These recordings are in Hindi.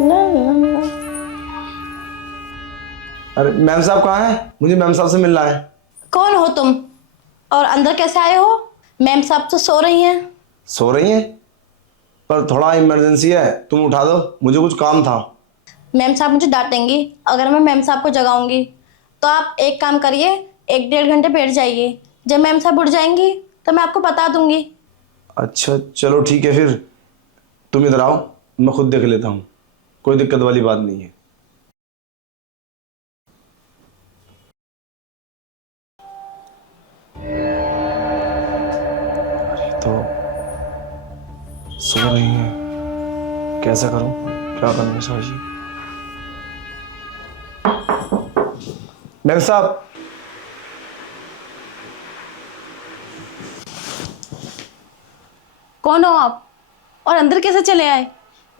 ला ला। अरे मैम साहब कहाँ हैं? मुझे मैम साहब से मिलना है। कौन हो तुम और अंदर कैसे आए हो? मैम साहब तो सो रही हैं। सो रही हैं? पर थोड़ा इमरजेंसी है, तुम उठा दो, मुझे कुछ काम था। मैम साहब मुझे डांटेंगी अगर मैं मैम साहब को जगाऊंगी। तो आप एक काम करिए, 1-1.5 घंटे बैठ जाइए। जब मैम साहब उठ जाएंगी तो मैं आपको बता दूंगी। अच्छा चलो ठीक है फिर, तुम इधर आओ, मैं खुद देख लेता हूँ, कोई दिक्कत वाली बात नहीं है। तो सो रही हैं, कैसा करूँ, क्या करना चाहिए? मैम साहब, कौन हो आप और अंदर कैसे चले आए?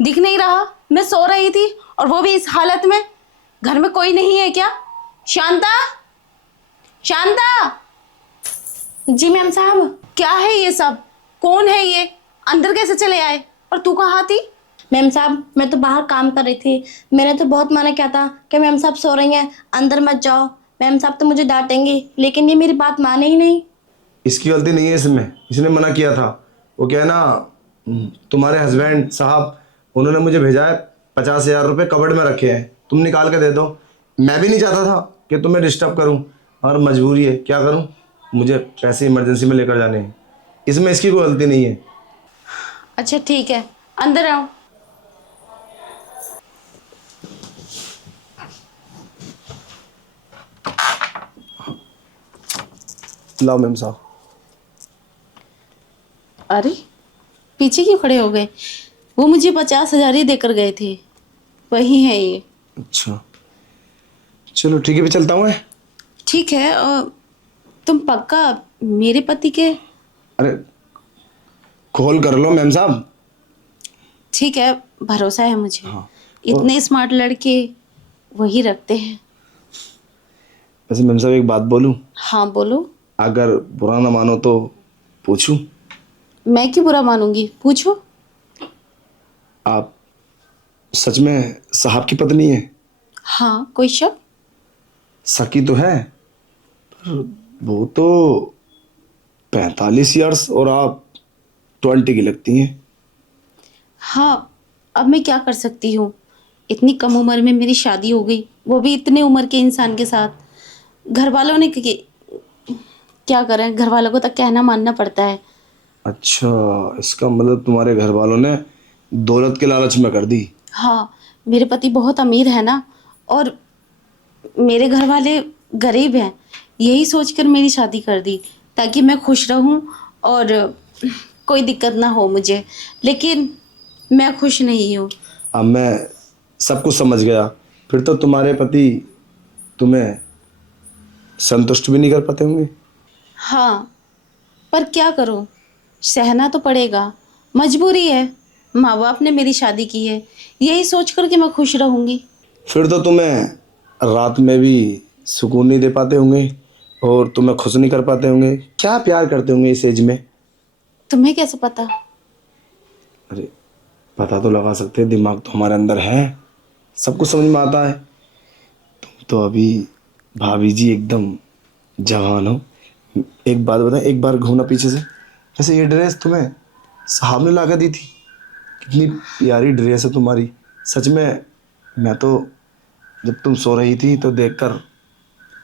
दिख नहीं रहा, मैं सो रही थी और वो भी इस हालत में। घर में कोई नहीं है क्या? शांता, शांता, जी मैम साहब। क्या है ये सब? कौन है ये? अंदर कैसे चले आए? और तू कहाँ थी? मैम साहब मैं तो बाहर काम कर रही थी। मैंने तो बहुत मना किया था कि मैम साहब सो रही हैं, अंदर मत जाओ। मैम साहब तो मुझे डांटेंगी, लेकिन ये मेरी बात माने ही नहीं। इसकी गलती नहीं है इसमें, इसने मना किया था। वो क्या है ना, तुम्हारे हस्बैंड साहब, उन्होंने मुझे भेजा है, 50,000 रुपये कबर्ड में रखे हैं, तुम निकाल के दे दो। मैं भी नहीं चाहता था कि तुम्हें डिस्टर्ब करूं, और मजबूरी है, क्या करूं, मुझे पैसे इमरजेंसी में लेकर जाने हैं। इसमें इसकी कोई गलती नहीं है। अच्छा ठीक है, अंदर आओ। लाओ मैम साहब। अरे पीछे क्यों खड़े हो गए? वो मुझे 50,000 ही देकर गए थे, वही है ये। अच्छा चलो ठीक है, भी चलता हूँ मैं। ठीक है, और तुम पक्का मेरे पति के? अरे कॉल कर लो मैम साहब। ठीक है, भरोसा है मुझे। हाँ। इतने स्मार्ट लड़के वही रखते हैं। वैसे मैम साहब एक बात बोलूं? हाँ बोलो। अगर बुरा ना मानो तो पूछूं? मैं क्यों बुरा मानूंगी, पूछो। आप सच में साहब की पत्नी है? हाँ, कोई शक? सकी तो है, पर वो तो 45 ईयर्स और आप 20 की लगती हैं। हाँ, अब मैं क्या कर सकती हूँ? इतनी कम उम्र में मेरी शादी हो गई, वो भी इतने उम्र के इंसान के साथ। घर वालों ने क्या करें, घर वालों को तो कहना मानना पड़ता है। अच्छा, इसका मतलब तुम्हारे घर वालों ने दौलत के लालच में कर दी? हाँ, मेरे पति बहुत अमीर है ना, और मेरे घर वाले गरीब हैं। यही सोचकर मेरी शादी कर दी ताकि मैं खुश रहूं और कोई दिक्कत ना हो मुझे, लेकिन मैं खुश नहीं हूँ। अब मैं सब कुछ समझ गया। फिर तो तुम्हारे पति तुम्हें संतुष्ट भी नहीं कर पाते होंगे। हाँ, पर क्या करूँ, सहना तो पड़ेगा, मजबूरी है। माँ बाप ने मेरी शादी की है, यही सोच कर कि मैं खुश रहूँगी। फिर तो तुम्हें रात में भी सुकून नहीं दे पाते होंगे, और तुम्हें खुश नहीं कर पाते होंगे। क्या प्यार करते होंगे इस एज में? तुम्हें कैसे पता? अरे पता तो लगा सकते हैं, दिमाग तो हमारे अंदर है, सब कुछ समझ में आता है। तुम तो अभी भाभी जी एकदम जवान हो। एक बात बताएं, एक बार घूमना पीछे से। जैसे ये ड्रेस तुम्हें साहब ने ला के दी थी, कितनी प्यारी ड्रेस है तुम्हारी। सच में मैं तो जब तुम सो रही थी तो देखकर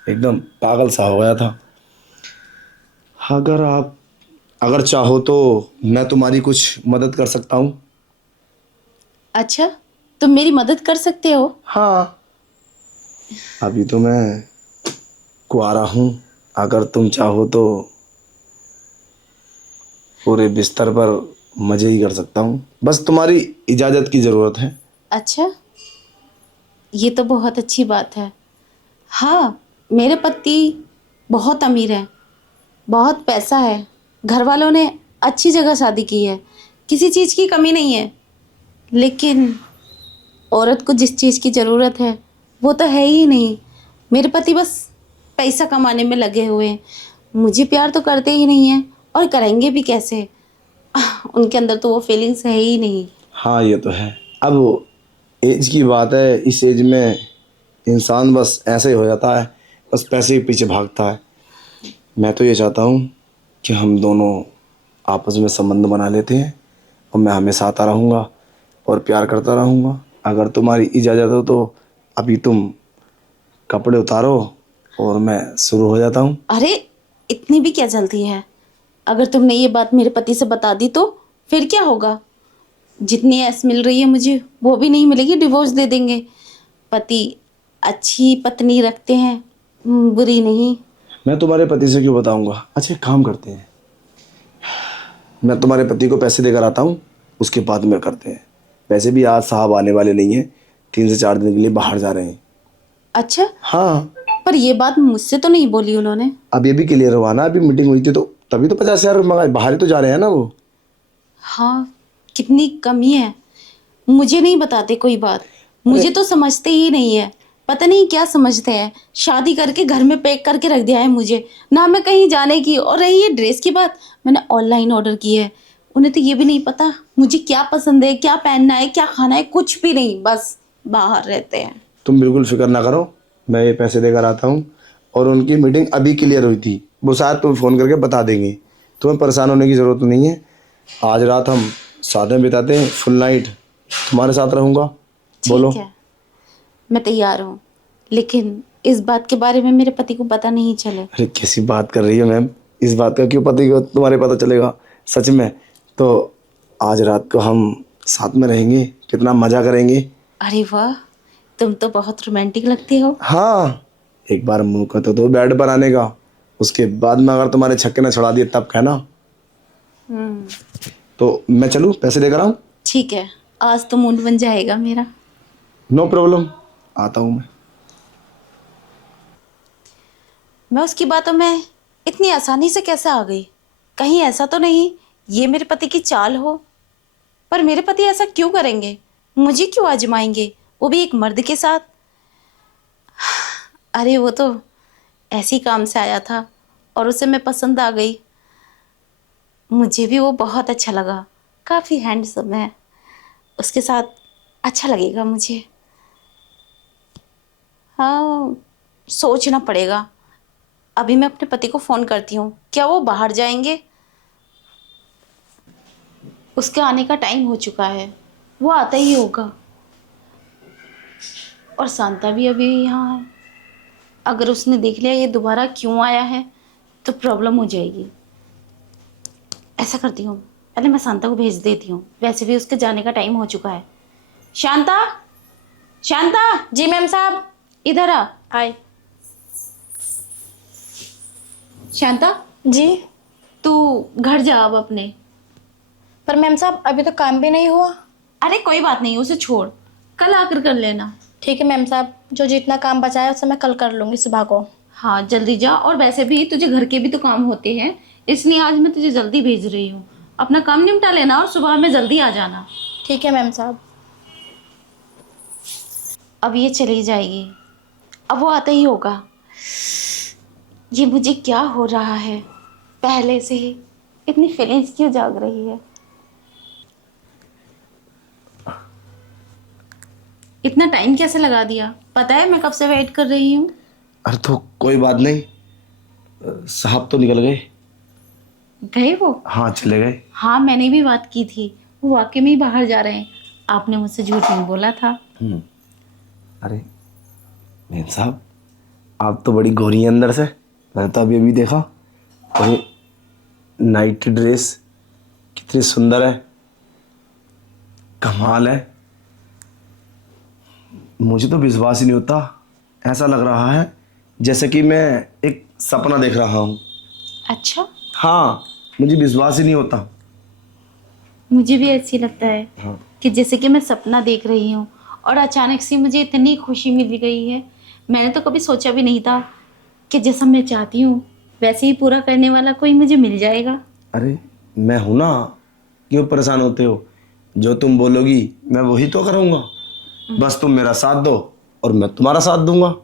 एकदम पागल सा हो गया था। अगर चाहो तो मैं तुम्हारी कुछ मदद कर सकता हूँ। अच्छा, तुम मेरी मदद कर सकते हो? हाँ, अभी तो मैं कुआरा हूँ, अगर तुम चाहो तो पूरे बिस्तर पर मजे ही कर सकता हूँ, बस तुम्हारी इजाज़त की ज़रूरत है। अच्छा, ये तो बहुत अच्छी बात है। हाँ, मेरे पति बहुत अमीर हैं, बहुत पैसा है। घर वालों ने अच्छी जगह शादी की है, किसी चीज़ की कमी नहीं है। लेकिन औरत को जिस चीज़ की ज़रूरत है वो तो है ही नहीं। मेरे पति बस पैसा कमाने में लगे हुए हैं, मुझे प्यार तो करते ही नहीं हैं, और करेंगे भी कैसे? उनके अंदर तो वो फीलिंग्स है ही नहीं। हाँ ये तो है। अब एज की बात है, इस एज में इंसान बस ऐसे ही हो जाता है, बस पैसे के पीछे भागता है। मैं तो ये चाहता हूँ कि हम दोनों आपस में संबंध बना लेते हैं और मैं हमेशा आता रहूँगा और प्यार करता रहूँगा। अगर तुम्हारी इजाज़त हो तो अभी तुम कपड़े उतारो और मैं शुरू हो जाता हूँ। अरे इतनी भी क्या जल्दी है? अगर तुमने ये बात मेरे पति से बता दी तो फिर क्या होगा? जितनी ऐश मिल रही है मुझे वो भी नहीं मिलेगी, डिवोर्स दे देंगे। पति अच्छी पत्नी रखते हैं, बुरी नहीं। मैं तुम्हारे पति से क्यों बताऊँगा? अच्छा एक काम करते हैं, मैं तुम्हारे पति को पैसे देकर आता हूँ, उसके बाद में करते हैं। वैसे भी आज साहब आने वाले नहीं हैं, 3 से 4 दिन के लिए बाहर जा रहे हैं। अच्छा, हाँ, पर ये बात मुझसे तो नहीं बोली उन्होंने। अब ये भी क्लियर हुआ ना, अभी मीटिंग हुई थी तो तभी तो 50,000 मंगाए, बाहर ही तो जा रहे हैं ना वो। हाँ, कितनी कमी है, मुझे नहीं बताते कोई बात। मुझे तो समझते ही नहीं है, पता नहीं क्या समझते हैं। शादी करके घर में पैक करके रख दिया है मुझे, ना मैं कहीं जाने की। और रही ये ड्रेस की बात, मैंने ऑनलाइन ऑर्डर की है। उन्हें तो ये भी नहीं पता मुझे क्या पसंद है, क्या पहनना है, क्या खाना है, कुछ भी नहीं। बस बाहर रहते हैं। तुम बिल्कुल फिक्र ना करो, मैं ये पैसे देकर आता हूँ। और उनकी मीटिंग अभी क्लियर हुई थी, वो शायद तुम्हें फ़ोन करके बता देंगे। तुम्हें परेशान होने की ज़रूरत नहीं है। आज रात हम साथ में बिताते हैं, फुल नाइट तुम्हारे साथ रहूँगा। बोलो। ठीक है, मैं तैयार हूँ, लेकिन इस बात के बारे में मेरे पति को पता नहीं चले। अरे कैसी बात कर रही हो मैम, इस बात का क्यों पति को तुम्हारे पता चलेगा? सच में तो आज रात को हम साथ में रहेंगे, कितना मज़ा करेंगे। अरे वाह, तुम तो बहुत रोमांटिक लगते हो। हाँ, एक बार मौका तो दो बेड पर आने का, उसके बाद में अगर तुम्हारे छक्के ने छुड़ा दिए तब कहना। तो मैं चलूँ, पैसे देकर आऊँ? ठीक है, आज तो मूड बन जाएगा मेरा। नो प्रॉब्लम, आता हूँ मैं उसकी बातों में इतनी आसानी से कैसे आ गई? कहीं ऐसा तो नहीं ये मेरे पति की चाल हो? पर मेरे पति ऐसा क्यों करेंगे? मुझे क्यों आजमाएंगे, वो भी एक मर्द के साथ? अरे वो तो ऐसी काम से आया था और उसे मैं पसंद आ गई। मुझे भी वो बहुत अच्छा लगा, काफ़ी हैंडसम है, उसके साथ अच्छा लगेगा मुझे। हाँ, सोचना पड़ेगा। अभी मैं अपने पति को फ़ोन करती हूँ, क्या वो बाहर जाएंगे? उसके आने का टाइम हो चुका है, वो आता ही होगा। और शांता भी अभी यहाँ है, अगर उसने देख लिया ये दोबारा क्यों आया है तो प्रॉब्लम हो जाएगी। ऐसा करती हूँ, पहले मैं शांता को भेज देती हूँ, वैसे भी उसके जाने का टाइम हो चुका है। शांता, शांता, जी मैम साहब। इधर आ। हाय। शांता, जी। तू घर जा अब अपने। पर मैम साहब अभी तो काम भी नहीं हुआ। अरे कोई बात नहीं, उसे छोड़, कल आकर कर लेना। ठीक है मैम साहब, जो जितना काम बचा है उसे मैं कल कर लूँगी सुबह को। हाँ जल्दी जा, और वैसे भी तुझे घर के भी तो काम होते हैं, इसलिए आज मैं तुझे जल्दी भेज रही हूँ। अपना काम निपटा लेना और सुबह में जल्दी आ जाना। ठीक है मैम साहब। अब ये चली जाएगी, अब वो आता ही होगा। ये मुझे क्या हो रहा है, पहले से ही इतनी फीलिंग्स क्यों जाग रही है? इतना टाइम कैसे लगा दिया? पता है मैं कब से वेट कर रही हूँ। अरे तो कोई बात नहीं, साहब तो निकल गए। गए वो? हाँ चले गए। हाँ मैंने भी बात की थी, वो वाकई में ही बाहर जा रहे हैं। आपने मुझसे झूठ नहीं बोला था। अरे मेम साहब, आप तो बड़ी गोरी हैं अंदर से, मैंने तो अभी अभी देखा। और ये नाइट ड्रेस कितनी सुंदर है, कमाल है। मुझे तो विश्वास ही नहीं होता, ऐसा लग रहा है जैसे कि मैं एक सपना देख रहा हूँ। अच्छा, हाँ, मुझे विश्वास ही नहीं होता। मुझे भी ऐसी लगता है हाँ। कि जैसे कि मैं सपना देख रही हूँ, और अचानक से मुझे इतनी खुशी मिल गई है। मैंने तो कभी सोचा भी नहीं था कि जैसा मैं चाहती हूँ वैसे ही पूरा करने वाला कोई मुझे मिल जाएगा। अरे मैं हूं ना, क्यों परेशान होते हो? जो तुम बोलोगी मैं वही तो करूँगा, बस तुम मेरा साथ दो और मैं तुम्हारा साथ दूंगा।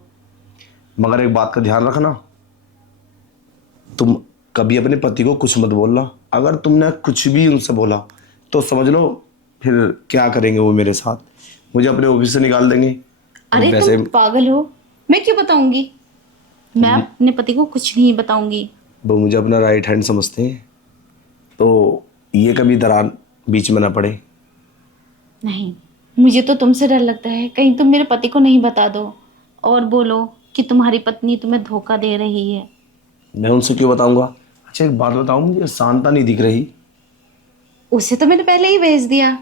मगर एक बात का ध्यान रखना, तुम कभी अपने पति को कुछ मत बोलना। अगर तुमने कुछ भी उनसे बोला तो समझ लो फिर क्या करेंगे वो मेरे साथ। मुझे अपने ऑफिस से निकाल देंगे। अरे वैसे तुम पागल हो, मैं क्यों बताऊंगी? मैं अपने पति को कुछ नहीं बताऊंगी। वो मुझे अपना राइट हैंड समझते हैं, तो ये कभी दरार बीच में ना पड़े। नहीं, मुझे तो तुमसे डर लगता है, कहीं तुम मेरे पति को नहीं बता दो और बोलो कि तुम्हारी पत्नी तुम्हें धोखा दे रही है। मैं उनसे क्यों बताऊंगा? अच्छा एक बात बताओ, मुझे शांता नहीं दिख रही। उसे तो मैंने पहले ही भेज दिया।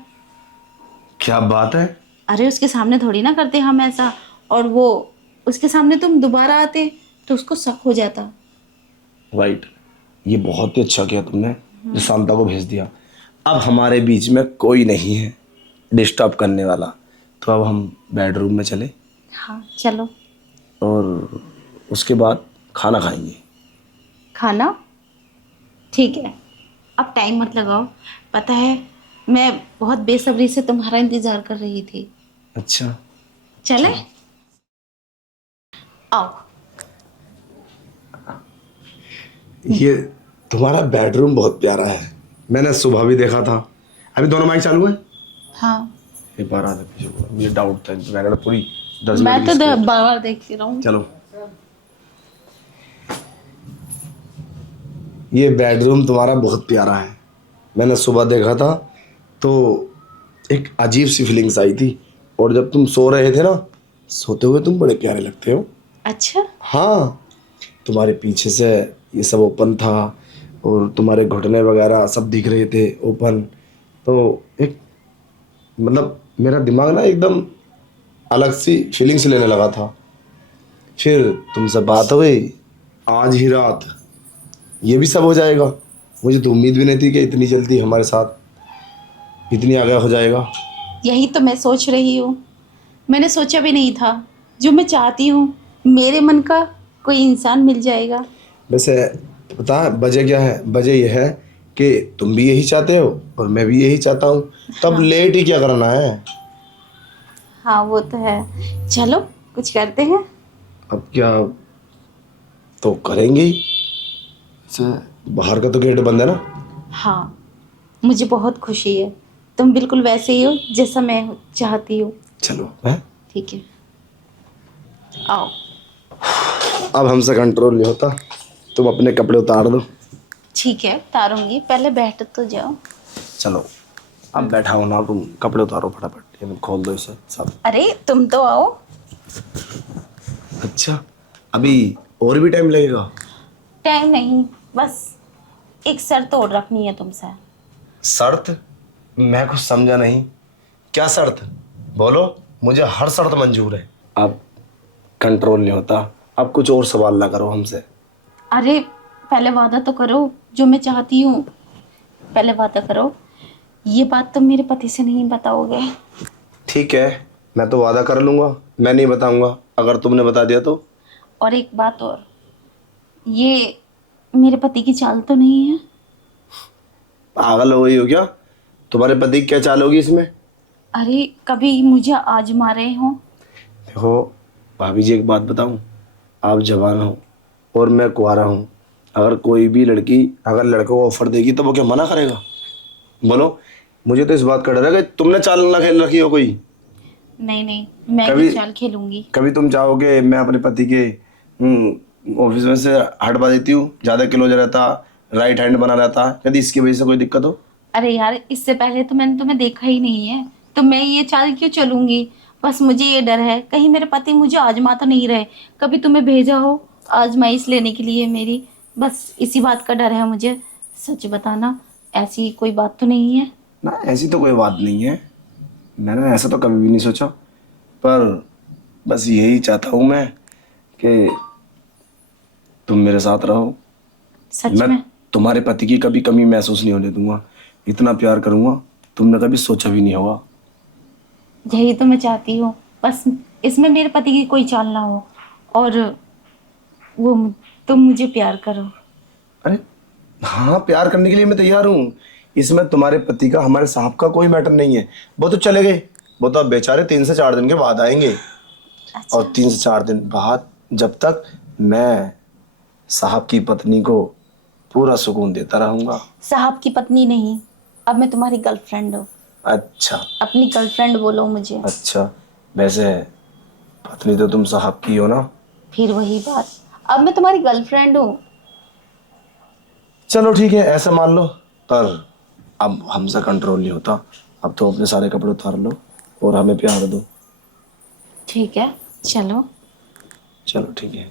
क्या बात है? अरे उसके सामने थोड़ी ना करते हम ऐसा, और वो उसके सामने तुम दोबारा आते तो उसको शक हो जाता। राइट, ये बहुत ही अच्छा किया तुमने जो शांता को भेज दिया। अब हमारे बीच में कोई नहीं है डिस्टर्ब करने वाला, तो अब हम बेडरूम में चले हाँ चलो। और उसके बाद खाना खाएंगे। खाना? ठीक है, अब टाइम मत लगाओ। पता है मैं बहुत बेसब्री से तुम्हारा इंतजार कर रही थी। अच्छा, चले? आओ। ये तुम्हारा बेडरूम बहुत प्यारा है, मैंने सुबह भी देखा था। अभी दोनों माइक चालू है? हाँ, एक बार आधा पीछे को, मुझे डाउट था, मैंने पूरी 10 मैं मिनट तो की script- बार बार देखती रहूँ। चलो, ये बेडरूम तुम्हारा बहुत प्यारा है, मैंने सुबह देखा था तो एक अजीब सी फीलिंग्स आई थी। और जब तुम सो रहे थे ना, सोते हुए तुम बड़े प्यारे लगते हो। अच्छा, हाँ, तुम्हारे पीछे से ये सब ओपन था और तुम्हारे घुटने वगैरह सब दिख रहे थे ओपन, तो एक मतलब मेरा दिमाग ना एकदम अलग सी फीलिंग्स लेने लगा था। फिर तुमसे बात हुई आज ही रात, ये भी सब हो जाएगा। मुझे तो उम्मीद भी नहीं थी कि इतनी जल्दी हमारे साथ इतनी आगे हो जाएगा। यही तो मैं सोच रही हूँ। मैंने सोचा भी नहीं था जो मैं चाहती हूँ मेरे मन का कोई इंसान मिल जाएगा। वैसे पता है वजह क्या है? वजह यह है कि तुम भी यही चाहते हो और मैं भी यही चाहता हूँ, तब लेट ही क्या करना है। हाँ वो तो है, चलो कुछ करते हैं। अब क्या तो करेंगे ही। वैसे बाहर का तो गेट बंद है ना? हाँ, मुझे बहुत खुशी है, तुम बिल्कुल वैसे ही हो जैसा मैं चाहती हूँ। चलो है, ठीक है, आओ। अब हमसे कंट्रोल नहीं होता, तुम अपने कपड़े उतार दो। ठीक है, उतारूंगी, पहले बैठ तो जाओ। चलो अब बैठा हो ना, तुम कपड़े उतारो फटाफट, ये खोल दो इसे सब। अरे तुम तो आओ। अच्छा, अभी और भी टाइम लगेगा? टाइम नहीं, बस एक शर्त और रखनी है तुमसे। शर्त? मैं कुछ समझा नहीं, क्या शर्त? बोलो, मुझे हर शर्त मंजूर है। अब कंट्रोल नहीं होता, अब कुछ और सवाल ना करो हमसे। अरे पहले वादा तो करो जो मैं चाहती हूँ, पहले वादा करो ये बात तुम मेरे पति से नहीं बताओगे। ठीक है, मैं तो वादा कर लूंगा, मैं नहीं बताऊंगा, अगर तुमने बता दिया तो। और एक बात और, ये मेरे पति की चाल तो नहीं है? पागल हो गई हो क्या? तुम्हारे पति की क्या चाल होगी इसमें? अरे कभी मुझे आजमा रहे हो? देखो भाभी जी, एक बात बताऊं, आप जवान हो और मैं कुंवारा हूँ। अगर कोई भी लड़की अगर लड़कों को ऑफर देगी तो वो क्या मना करेगा? बोलो, मुझे तो इस बात का डर है कि तुमने चाल ना खेल रखी हो कोई। नहीं नहीं, मैं कभी- ये चाल खेलूंगी। कभी तुम चाहोगे मैं अपने पति के ऑफिस में से हटवा देती हूँ, ज़्यादा क्लोज रहता, राइट हैंड बना रहता, यदि इसकी वजह से कोई दिक्कत हो? अरे यार, इससे पहले तो मैंने तुम्हें देखा ही नहीं है, तो मैं ये चाल क्यों चलूंगी? बस मुझे ये डर है कहीं मेरे पति मुझे आजमा तो नहीं रहे, कभी तुम्हें भेजा हो आजमाइश लेने के लिए मेरी, बस इसी बात का डर है मुझे। सच बताना, ऐसी कोई बात तो नहीं है? ना, ऐसी तो कोई बात नहीं है, मैंने ऐसा तो कभी भी नहीं सोचा, पर बस यही चाहता हूँ मैं कि तुम मेरे साथ रहो। सच मैं में? तुम्हारे पति की कभी कमी महसूस नहीं होने दूंगा, इतना प्यार करूंगा तुमने कभी सोचा भी नहीं होगा। यही तो मैं चाहती हूँ, बस इसमें मेरे पति की कोई चाल ना हो और वो तुम मुझे प्यार करो। अरे हाँ, प्यार करने के लिए मैं तैयार हूँ, इसमें तुम्हारे पति का हमारे साहब का कोई मैटर नहीं है। वो तो चले गए, वो तो अब बेचारे 3 से 4 दिन के बाद आएंगे। अच्छा। और 3 से 4 दिन बाद जब तक मैं साहब की पत्नी को पूरा सुकून देता रहूंगा। साहब की पत्नी नहीं, अब मैं तुम्हारी गर्लफ्रेंड हूँ। अच्छा अपनी गर्लफ्रेंड बोलो मुझे। अच्छा, वैसे पत्नी तो तुम साहब की हो ना। फिर वही बात, अब मैं तुम्हारी गर्लफ्रेंड हूँ। चलो ठीक है, ऐसा मान लो, पर अब हमसे कंट्रोल नहीं होता। अब तो अपने सारे कपड़े उतार लो और हमें प्यार दो। ठीक है, चलो। चलो ठीक है।